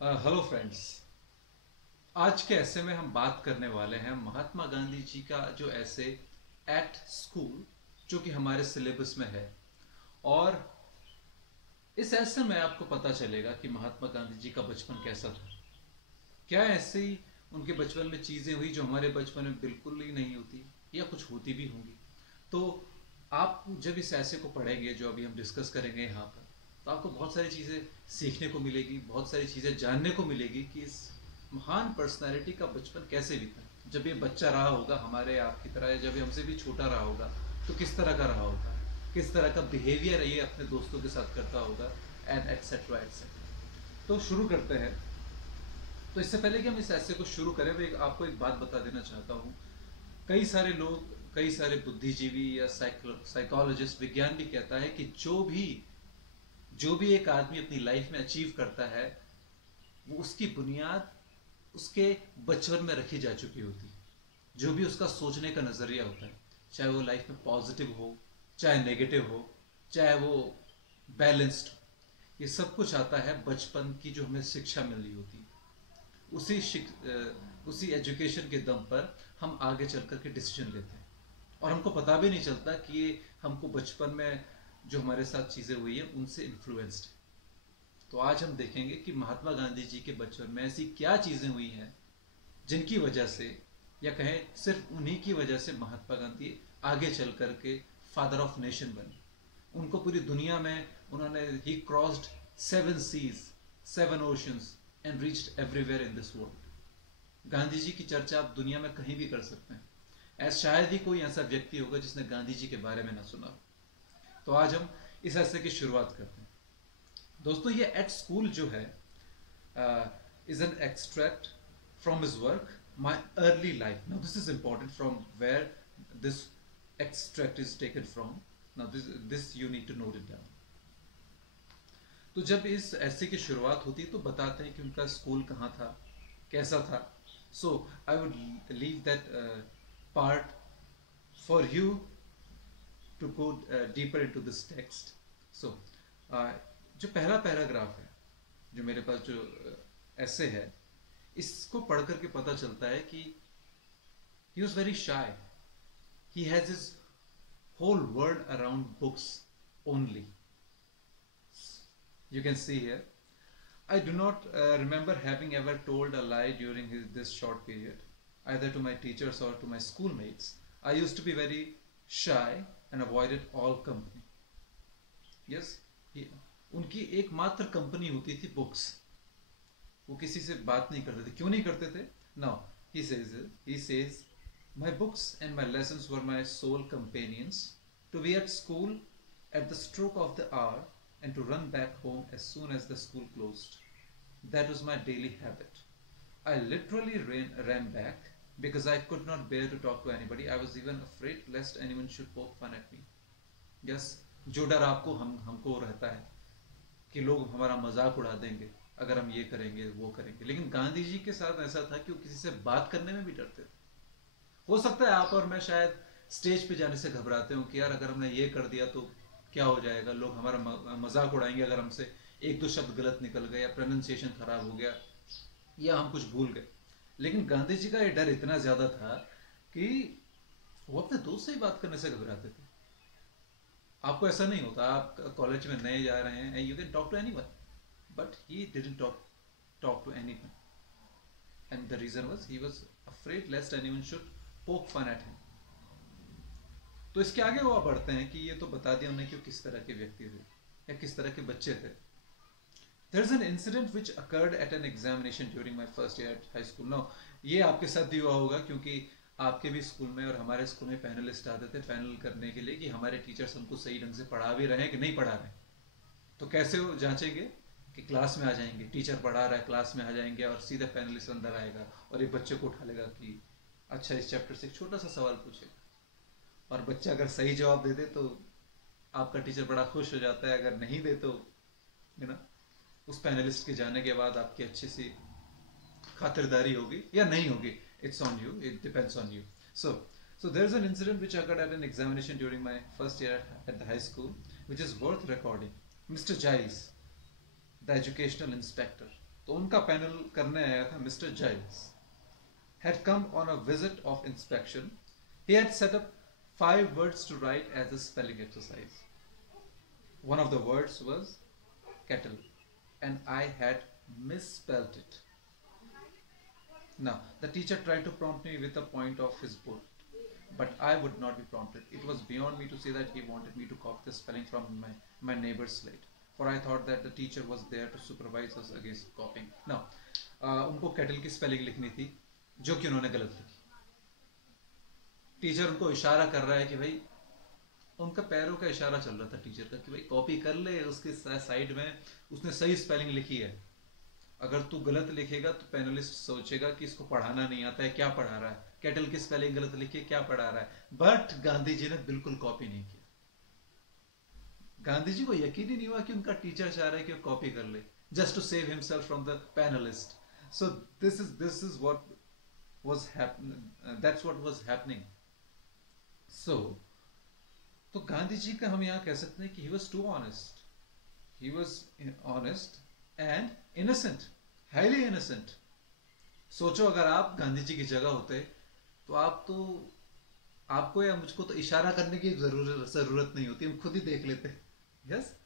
Hello friends. आज के ऐसे में हम बात करने वाले हैं महात्मा गांधी जी का जो ऐसे एट स्कूल, जो कि हमारे सिलेबस में है। और इस ऐसे में आपको पता चलेगा कि महात्मा गांधी जी का बचपन कैसा था। क्या ऐसे ही उनके बचपन में चीज़ें हुई जो हमारे बचपन में बिल्कुल ही नहीं होती, या कुछ होती भी होंगी। तो आप जब इस ऐसे को पढ़ेंगे जो अभी हम डिस्कस करेंगे यहाँ पर, तो आपको बहुत सारी चीज़ें सीखने को मिलेगी, बहुत सारी चीज़ें जानने को मिलेगी कि इस महान पर्सनैलिटी का बचपन कैसे बीता। जब ये बच्चा रहा होगा हमारे आपकी तरह, या जब ये हमसे भी छोटा रहा होगा, तो किस तरह का रहा होगा, किस तरह का बिहेवियर ये अपने दोस्तों के साथ करता होगा, एंड एटसेट्रा एटसेट्रा। तो शुरू करते हैं। तो इससे पहले कि हम इस ऐसे को शुरू करें, मैं आपको एक बात बता देना चाहता हूँ। कई सारे लोग, कई सारे बुद्धिजीवी या साइकोलॉजिस्ट, विज्ञान भी कहता है कि जो भी एक आदमी अपनी लाइफ में अचीव करता है, वो उसकी बुनियाद उसके बचपन में रखी जा चुकी होती है। जो भी उसका सोचने का नजरिया होता है, चाहे वो लाइफ में पॉजिटिव हो, चाहे नेगेटिव हो, चाहे वो बैलेंस्ड हो, ये सब कुछ आता है बचपन की जो हमें शिक्षा मिल रही होती है। उसी एजुकेशन के दम पर हम आगे चल करके डिसीजन लेते हैं, और हमको पता भी नहीं चलता कि ये हमको बचपन में जो हमारे साथ चीज़ें हुई हैं उनसे इन्फ्लुएंस्ड है। तो आज हम देखेंगे कि महात्मा गांधी जी के बचपन में ऐसी क्या चीज़ें हुई हैं जिनकी वजह से, या कहें सिर्फ उन्हीं की वजह से, महात्मा गांधी आगे चल करके फादर ऑफ नेशन बने। उनको पूरी दुनिया में उन्होंने, he crossed 7 seas, 7 oceans and reached everywhere in this world. Gandhi ji की चर्चा आप दुनिया में कहीं भी कर सकते हैं, ऐसा शायद ही कोई ऐसा व्यक्ति होगा जिसने गांधी जी के बारे में ना सुना हो। तो आज हम इस ऐसे की शुरुआत करते हैं। दोस्तों, ये एट स्कूल जो है is an extract from his work my early life. Now this is important, from where this extract is taken from. Now this you need to note it down. तो जब इस ऐसे की शुरुआत होती है तो बताते हैं कि उनका स्कूल कहाँ था, कैसा था। So I would leave that part for you to go deeper into this text. So जो पहला पैराग्राफ है, जो मेरे पास जो ऐसे है, इसको पढ़ करके पता चलता है कि he was very shy. He has his whole world around books only. You can see here. I do not remember having ever told a lie during this short period, either to my teachers or to my schoolmates. I used to be very shy and avoided all company. Yes, उनकी एकमात्र company होती थी books. वो किसी से बात नहीं करते थे। क्यों नहीं करते थे? Now he says my books and my lessons were my sole companions, to be at school at the stroke of the hour and to run back home as soon as the school closed. That was my daily habit. I literally ran back because I could not bear to talk to anybody. I was even afraid lest anyone should poke fun at me. Yes, जो डर आपको हमको रहता है कि लोग हमारा मजाक उड़ा देंगे अगर हम ये करेंगे वो करेंगे, लेकिन गांधी जी के साथ ऐसा था कि वो किसी से बात करने में भी डरते थे। हो सकता है आप और मैं शायद स्टेज पे जाने से घबराते हो कि यार अगर हमने ये कर दिया तो क्या हो जाएगा, लोग हमारा मजाक उड़ाएंगे अगर हमसे एक दो शब्द गलत निकल गए, या प्रोनाउंसिएशन खराब हो गया, या हम कुछ भूल गए। लेकिन गांधी जी का ये डर इतना ज्यादा था कि वो अपने दोस्त से ही बात करने से घबराते थे। आपको ऐसा नहीं होता, आप कॉलेज में नए जा रहे हैं, you can talk to anyone, but he didn't talk to anyone, and the reason was he was afraid lest anyone should poke fun at him. तो इसके आगे वो बढ़ते हैं कि ये तो बता दिया उन्हें कि वो किस तरह के व्यक्ति थे या किस तरह के बच्चे थे। There is an incident which occurred at an examination during my first year at high school. Now, ये आपके साथ भी हुआ होगा, क्योंकि आपके भी स्कूल में और हमारे स्कूल में पैनलिस्ट आते थे पैनल करने के लिए कि हमारे टीचर्स हमको सही ढंग से पढ़ा भी रहे हैं कि नहीं पढ़ा रहे हैं। तो कैसे वो जांचेंगे कि क्लास में आ जाएंगे, टीचर पढ़ा रहा है, क्लास में आ जाएंगे और सीधा पैनलिस्ट अंदर आएगा और एक बच्चे को उठा लेगा कि अच्छा इस चैप्टर से एक छोटा सा सवाल पूछेगा, और बच्चा अगर सही जवाब दे दे तो आपका टीचर बड़ा खुश हो जाता है, अगर नहीं दे तो उस पैनलिस्ट के जाने के बाद आपकी अच्छी सी खातिरदारी होगी या नहीं होगी, it's on you, it depends on you. So there's an incident which occurred at an examination during my first year at the high school, which is worth recording. Mr. Giles, the educational inspector, तो उनका panel करने आया था mister Giles. Had come on a visit of inspection. He had set up 5 words to write as a spelling exercise. One of the words was kettle, and I had misspelled it. Now, the teacher tried to prompt me with a point of his book, but I would not be prompted. It was beyond me to say that he wanted me to copy the spelling from my neighbor's slate, for I thought that the teacher was there to supervise us against copying. Now, उनको kettle की spelling लिखनी थी, जो कि उन्होंने गलत लिखी. Teacher उनको इशारा कर रहा है कि भाई, उनका पैरों का इशारा चल रहा था टीचर का कि भाई कॉपी कर ले, उसके साइड में उसने सही स्पेलिंग लिखी है. अगर तू गलत लिखेगा तो पैनलिस्ट सोचेगा कि इसको पढ़ाना नहीं आता है, क्या पढ़ा रहा है, केटल की स्पेलिंग गलत लिखी है, क्या पढ़ा रहा है. बट गांधी जी ने बिल्कुल कॉपी नहीं किया. गांधी जी को यकीन ही नहीं हुआ कि उनका टीचर चाह रहा है कि वो कॉपी कर ले, just to save himself from the panelist. So this is what was that's what was happening. So तो गांधी जी का हम यहाँ कह सकते हैं कि he was too honest. He was honest and innocent, highly innocent. सोचो अगर आप गांधी जी की जगह होते तो आपको या मुझको तो इशारा करने की जरूरत नहीं होती, हम खुद ही देख लेते. यस,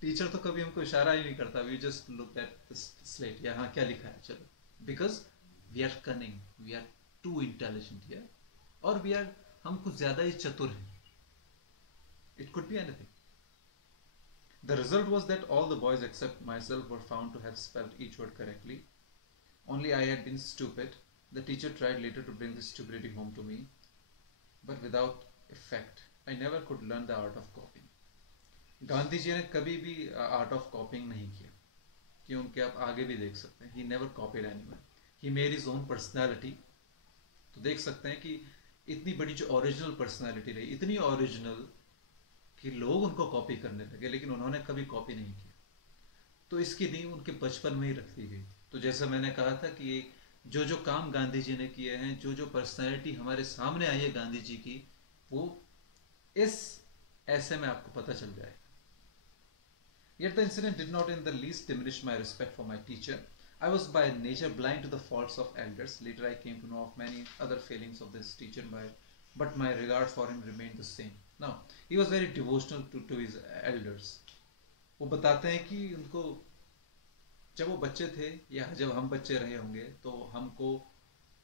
टीचर तो कभी हमको इशारा ही नहीं करता. We just look at the slate, यहाँ क्या लिखा है, चलो. Because we are cunning, we are too intelligent here, और हम कुछ ज्यादा ही चतुर हैं. It could be anything. The result was that all the boys except myself were found to have spelled each word correctly. Only I had been stupid. The teacher tried later to bring this stupidity home to me, but without effect. I never could learn the art of copying. Gandhi ji ने कभी भी art of कॉपिंग नहीं किया, क्योंकि आप आगे भी देख सकते हैं. He never copied anyone. He made his own personality. तो देख सकते हैं कि इतनी बड़ी जो ओरिजिनल पर्सनालिटी रही, इतनी ओरिजिनल कि लोग उनको कॉपी करने लगे, लेकिन उन्होंने कभी कॉपी नहीं किया. तो इसकी नींव उनके बचपन में ही रख दी गई. तो जैसा मैंने कहा था कि जो काम गांधी जी ने किए हैं, जो पर्सनालिटी हमारे सामने आई है गांधी जी की, वो इस ऐसे में आपको पता चल जाएगा. Yet the incident did not in the least diminish my respect for my teacher. I was by nature blind to the faults of elders. Later I came to know of many other failings of this teacher, but my regard for him remained the same. Now, he was very devotional to his elders. वो बताते हैं कि उनको जब वो बच्चे थे या जब हम बच्चे रहे होंगे तो हमको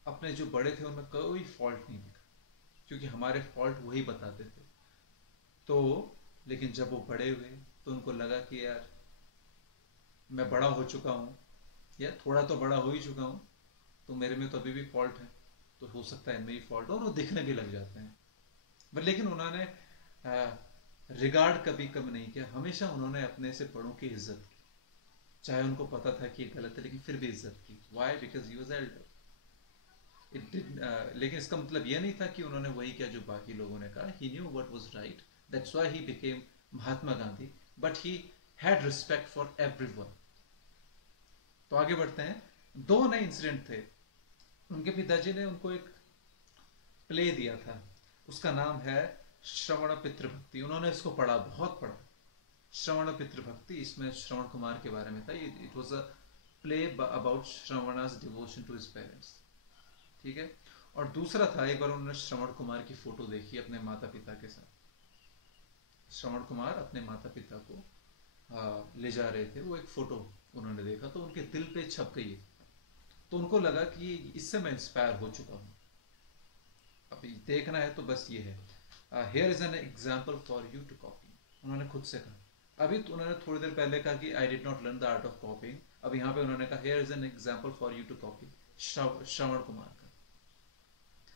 अपने जो बड़े थे उनमें कोई फॉल्ट नहीं दिखा, क्योंकि हमारे फॉल्ट वही बताते थे. तो लेकिन जब वो बड़े हुए तो उनको लगा कि यार मैं बड़ा हो चुका हूँ, या थोड़ा तो बड़ा हो ही चुका हूँ, तो मेरे में तो अभी भी फॉल्ट है, तो हो सकता है इनमें ही फॉल्ट हो, और वो दिखने भी लग जाते हैं. बट लेकिन उन्होंने रिगार्ड कभी कम नहीं किया. हमेशा उन्होंने अपने से बड़ों की इज्जत की, चाहे उनको पता था कि गलत है, लेकिन फिर भी इज्जत की. Why? Because he was elder. लेकिन इसका मतलब यह नहीं था कि उन्होंने वही किया जो बाकी लोगों ने कहा. He knew what was right. That's why he became Mahatma Gandhi. But he had respect for everyone. तो आगे बढ़ते हैं. 2 नए इंसिडेंट थे. उनके पिताजी ने उनको एक प्ले दिया था, उसका नाम है श्रवण पितृभक्ति. उन्होंने इसको पढ़ा, बहुत पढ़ा. श्रवण पितृभक्ति, इसमें श्रवण कुमार के बारे में था. It was a play about Shravan's devotion to his parents. ठीक है. और दूसरा था, एक बार उन्होंने श्रवण कुमार की फोटो देखी अपने माता पिता के साथ. श्रवण कुमार अपने माता पिता को ले जा रहे थे, वो एक फोटो उन्होंने देखा तो उनके दिल पे छप गई. तो उनको लगा कि इससे मैं इंस्पायर हो चुका हूँ, अब देखना है तो बस ये है. Here is an example for you to copy. उन्होंने खुद से कहा. अभी तो उन्होंने थोड़ी देर पहले कहा कि I did not learn the art of copying. अब यहाँ पे उन्होंने कहा here is an example for you to copy. Shravan Kumar का.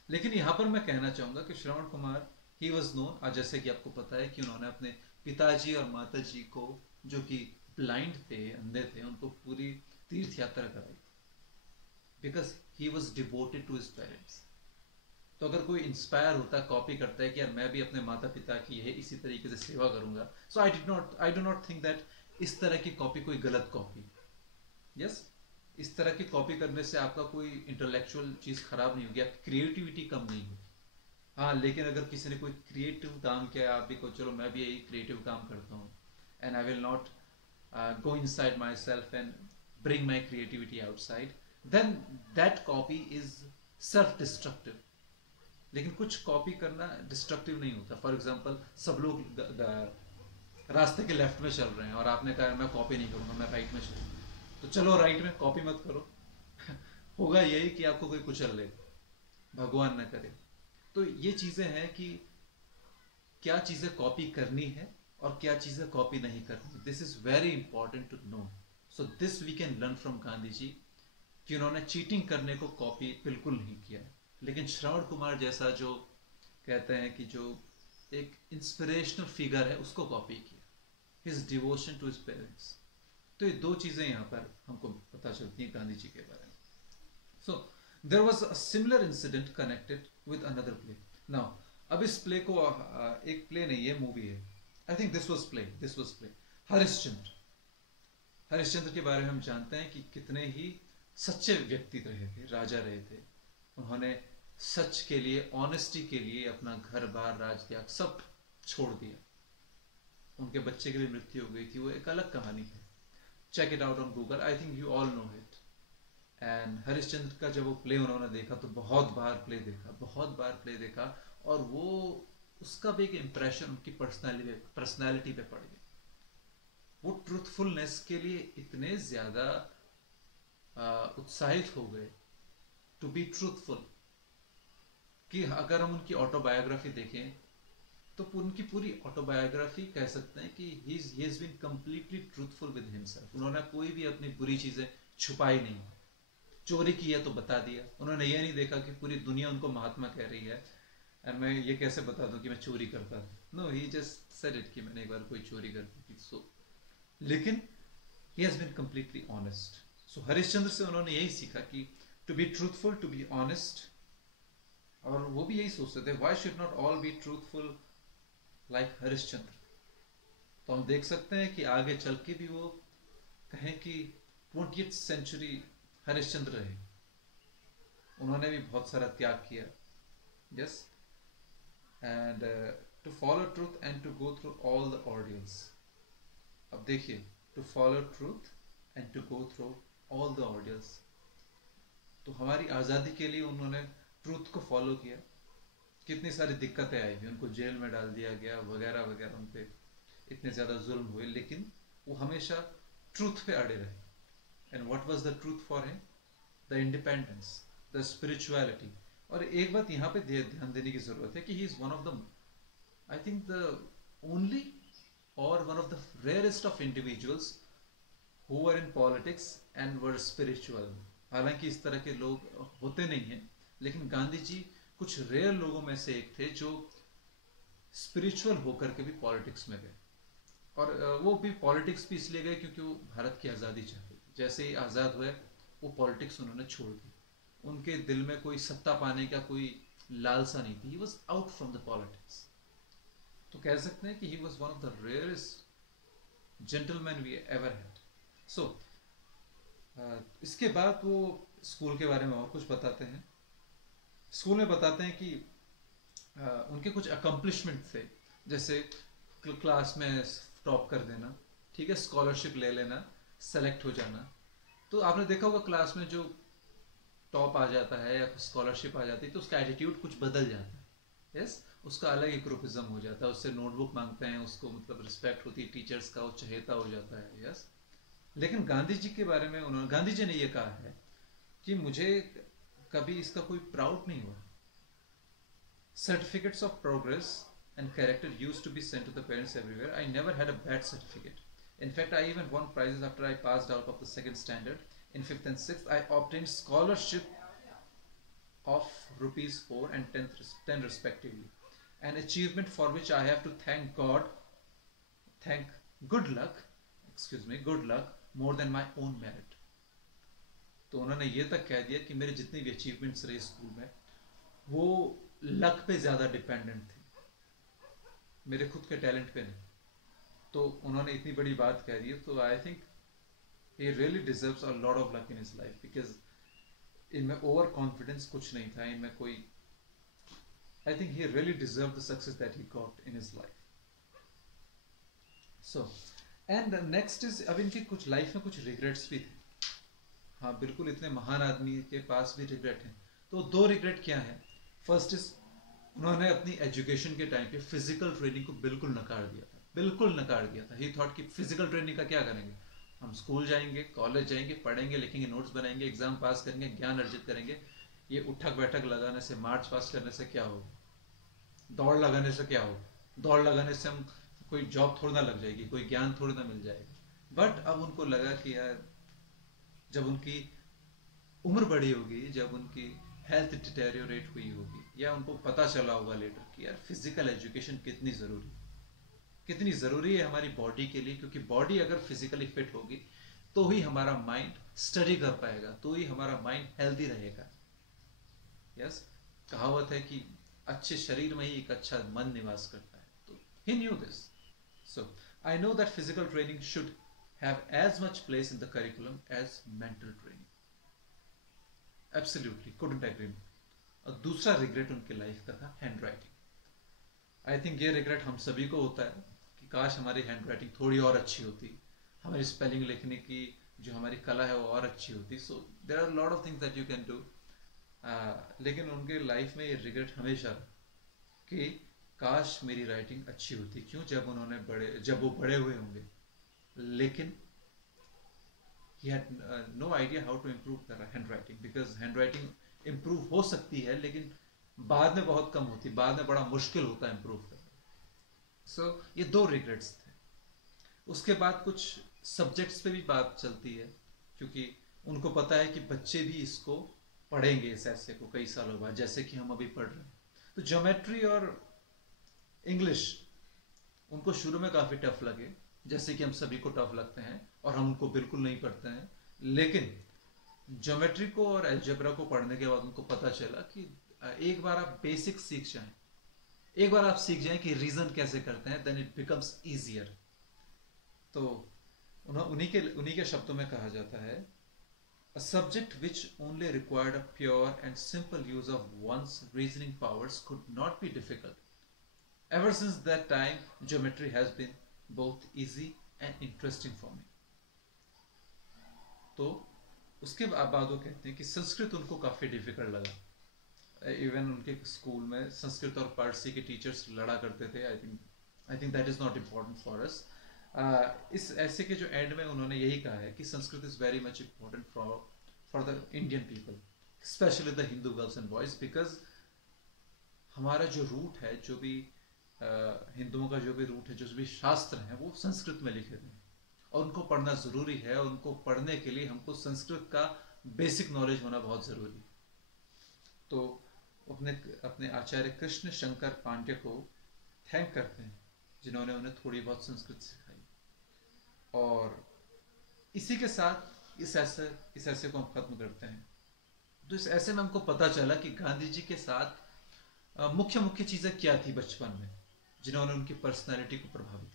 लेकिन यहाँ पर मैं कहना चाहूंगा कि Shravan Kumar he was known, जैसे कि आपको पता है कि उन्होंने अपने पिताजी और माता जी को, जो कि ब्लाइंड थे, अंधे थे, उनको पूरी तीर्थ यात्रा कराई थी. Because he was devoted to his parents. तो अगर कोई इंस्पायर होता है, कॉपी करता है कि यार मैं भी अपने माता पिता की है इसी तरीके से सेवा करूंगा, so I do not think that इस तरह की कॉपी कोई गलत कॉपी. यस, इस तरह की कॉपी करने से आपका कोई इंटेलेक्चुअल चीज खराब नहीं होगी, आपकी क्रिएटिविटी कम नहीं होगी. हाँ, लेकिन अगर किसी ने कोई क्रिएटिव काम किया, आप भी को चलो मैं भी यही क्रिएटिव काम करता हूँ, and I will not go inside myself and bring my creativity outside, then that copy is self destructive. लेकिन कुछ कॉपी करना डिस्ट्रक्टिव नहीं होता. फॉर एग्जाम्पल, सब लोग रास्ते के लेफ्ट में चल रहे हैं और आपने कहा मैं कॉपी नहीं करूंगा, मैं राइट में चलूंगा, तो चलो राइट में, कॉपी मत करो. होगा यही कि आपको कोई कुचल ले, भगवान न करे. तो ये चीजें हैं कि क्या चीजें कॉपी करनी है और क्या चीजें कॉपी नहीं करनी. This is very important to know. So this we can learn from Gandhi ji कि उन्होंने चीटिंग करने को कॉपी बिल्कुल नहीं किया, लेकिन श्रवण कुमार जैसा जो कहते हैं कि जो एक इंस्पिरेशनल फिगर है उसको कॉपी किया. His devotion to his parents. तो ये दो चीजें यहाँ पर हमको पता चलती हैं गांधी जी के बारे में. So there was a similar incident connected with another play. Now अब इस प्ले को एक प्ले नहीं है, मूवी है. I think this was play Harishchandra. Harishchandra के बारे में हम जानते हैं कि कितने ही सच्चे व्यक्ति रहे थे, राजा रहे थे. उन्होंने सच के लिए, ऑनेस्टी के लिए अपना घर बार, राज त्याग सब छोड़ दिया. उनके बच्चे की भी मृत्यु हो गई थी, वो एक अलग कहानी है. Check it out on Google, I think you all know it. And Harishchandra का जब वो प्ले उन्होंने देखा तो बहुत बार प्ले देखा, और वो उसका भी एक इम्प्रेशन उनकी पर्सनैलिटी पे पड़ गया. वो ट्रूथफुलनेस के लिए इतने ज्यादा उत्साहित हो गए, टू बी ट्रूथफुल, कि अगर हम उनकी ऑटोबायोग्राफी देखें तो उनकी पूरी ऑटोबायोग्राफी कह सकते हैं कि he has been completely truthful with himself. उन्होंने कोई भी अपनी बुरी चीजें छुपाई नहीं. चोरी की है तो बता दिया. उन्होंने ये नहीं देखा कि पूरी दुनिया उनको महात्मा कह रही है और मैं ये कैसे बता दूं कि मैं चोरी करता था. No, he just said it कि मैंने एक बार कोई चोरी कर दी थी. सो लेकिन he has been completely honest. So Harishchandra से उन्होंने यही सीखा कि to be truthful, to be honest. और वो भी यही सोचते थे, why should not all be truthful like Harishchandra. तो हम देख सकते हैं कि आगे चल के भी वो कहें कि 20th सेंचुरी हरिश्चंद्र रहे. उन्होंने भी बहुत सारा त्याग किया. Yes, and to follow truth and to go through all the ordeals. अब देखिए, to follow truth and to go through all the ordeals. तो हमारी आज़ादी के लिए उन्होंने ट्रूथ को फॉलो किया. कितनी सारी दिक्कतें आई थी, उनको जेल में डाल दिया गया वगैरह वगैरह, उन पे इतने ज़्यादा जुल्म हुए, लेकिन वो हमेशा ट्रूथ पे अड़े रहे. And what was the truth for him? The independence, the spirituality. और एक बात यहाँ पे ध्यान देने की जरूरत है कि he is one of the, I think the only or one of the rarest of individuals who were in politics and were spiritual. हालांकि इस तरह के लोग होते नहीं हैं, लेकिन गांधी जी कुछ रेयर लोगों में से एक थे जो स्पिरिचुअल होकर के भी पॉलिटिक्स में गए. और वो भी पॉलिटिक्स भी इसलिए गए क्योंकि वो भारत की आज़ादी चाहते थे. जैसे ही आज़ाद हुए वो पॉलिटिक्स उन्होंने छोड़ दी. उनके दिल में कोई सत्ता पाने का कोई लालसा नहीं थी. He was out from the politics. तो कह सकते हैं कि he was one of the rarest gentleman we ever had. So इसके बाद वो स्कूल के बारे में और कुछ बताते हैं. स्कूल में बताते हैं कि उनके कुछ अकम्पलिशमेंट थे, जैसे क्लास में टॉप कर देना, ठीक है, स्कॉलरशिप ले लेना, सेलेक्ट हो जाना. तो आपने देखा होगा क्लास में जो टॉप आ जाता है या स्कॉलरशिप आ जाती है तो उसका एटीट्यूड कुछ बदल जाता है. यस, उसका अलग एक ग्रुपिज्म हो जाता है. उससे नोटबुक मांगते हैं, उसको मतलब रिस्पेक्ट होती है टीचर्स का, वो चहेता हो जाता है. यस, लेकिन गांधी जी के बारे में गांधी जी ने ये कहा है कि मुझे कभी इसका कोई प्राउड नहीं हुआ. Certificates of progress and character used to be sent to the parents everywhere. I never had a bad certificate. In fact, I even won prizes after I passed out of the second standard. In 5th and 6th, I obtained scholarship of rupees 4 and 10 respectively. An achievement for which I have to thank God, thank good luck more than my own merit. तो उन्होंने ये तक कह दिया कि मेरे जितनी भी अचीवमेंट्स रहे स्कूल में वो लक पे ज़्यादा डिपेंडेंट थे, मेरे खुद के टैलेंट पे नहीं. तो उन्होंने इतनी बड़ी बात कह दी. तो I think he really deserves a lot of luck in his life, because इनमें ओवर कॉन्फिडेंस कुछ नहीं था, इनमें कोई, I think he really deserve the success that he got in his life. So and next is, अब इनकी कुछ life में कुछ रिग्रेट्स भी थे. हाँ बिल्कुल, इतने महान आदमी के पास भी रिग्रेट है। तो दो रिग्रेट क्या है? फर्स्ट इज, उन्होंने अपनी एजुकेशन के टाइम पे फिजिकल ट्रेनिंग को बिल्कुल नकार दिया था, बिल्कुल नकार दिया था। ही थॉट कि फिजिकल ट्रेनिंग का क्या करेंगे, हम स्कूल जाएंगे, कॉलेज जाएंगे, पढ़ेंगे, लिखेंगे, नोट्स बनाएंगे, एग्जाम पास करेंगे, ज्ञान अर्जित करेंगे, ये उठक बैठक लगाने से, मार्च पास करने से क्या हो, दौड़ लगाने से क्या हो, दौड़ लगाने से हम कोई जॉब थोड़ी ना लग जाएगी, कोई ज्ञान थोड़ी ना मिल जाएगा। बट अब उनको लगा कि यार, जब उनकी उम्र बड़ी होगी, जब उनकी हेल्थ डिटेरियोरेट हुई होगी, या उनको पता चला होगा लेटर कि यार फिजिकल एजुकेशन कितनी ज़रूरी है हमारी बॉडी के लिए, क्योंकि बॉडी अगर फिजिकली फिट होगी तो ही हमारा माइंड स्टडी कर पाएगा, तो ही हमारा माइंड हेल्दी रहेगा। यस, कहावत है कि अच्छे शरीर में ही एक अच्छा मन निवास करता है। तो he knew this. So I know that physical training should have as much place in the curriculum as mental training. Absolutely couldn't agree. और दूसरा रिग्रेट उनके लाइफ का था हैंड राइटिंग। आई थिंक ये रिग्रेट हम सभी को होता है कि काश हमारी हैंड राइटिंग थोड़ी और अच्छी होती, हमारी स्पेलिंग लिखने की जो हमारी कला है वो और अच्छी होती। So there are lot of things that you can do. लेकिन उनके लाइफ में ये रिग्रेट हमेशा कि काश मेरी राइटिंग अच्छी होती। क्यों? जब वो बड़े हुए होंगे, लेकिन he had no idea how to improve the handwriting, because handwriting improve हो सकती है लेकिन बाद में बहुत कम होती, बाद में बड़ा मुश्किल होता है improve करना। So ये दो regrets थे। उसके बाद कुछ subjects पे भी बात चलती है, क्योंकि उनको पता है कि बच्चे भी इसको पढ़ेंगे, इस ऐसे को कई सालों बाद, जैसे कि हम अभी पढ़ रहे हैं। तो ज्योमेट्री और इंग्लिश उनको शुरू में काफ़ी टफ लगे, जैसे कि हम सभी को टफ लगते हैं, और हम उनको बिल्कुल नहीं पढ़ते हैं। लेकिन ज्योमेट्री को और अलजेब्रा को पढ़ने के बाद उनको पता चला कि एक बार आप बेसिक सीख जाएं, एक बार आप सीख जाएं कि रीजन कैसे करते हैं, देन इट बिकम्स ईजियर। तो उन्हीं के शब्दों में कहा जाता है, a subject which only required a pure and simple use of one's reasoning powers could not be difficult. Ever since that time, geometry has been both easy and interesting for me. तो उसके बाद वो कहते हैं कि संस्कृत उनको काफ़ी difficult लगा। इवन उनके स्कूल में संस्कृत और पारसी के टीचर्स लड़ा करते थे। I think that is not important for us. इस ऐसे के जो एंड में उन्होंने यही कहा है कि Sanskrit is very much important for the Indian people, specially the Hindu girls and boys, because हमारा जो रूट है, जो भी हिंदुओं का जो भी रूट है, जो भी शास्त्र हैं, वो संस्कृत में लिखे थे, और उनको पढ़ना ज़रूरी है। और उनको पढ़ने के लिए हमको संस्कृत का बेसिक नॉलेज होना बहुत ज़रूरी है। तो अपने आचार्य कृष्ण शंकर पांड्य को थैंक करते हैं, जिन्होंने उन्हें थोड़ी बहुत संस्कृत सिखाई। और इसी के साथ इस ऐसे को हम खत्म करते हैं। तो इस ऐसे में हमको पता चला कि गांधी जी के साथ मुख्य चीज़ें क्या थी बचपन में, जिन्होंने उनकी पर्सनैलिटी को प्रभावित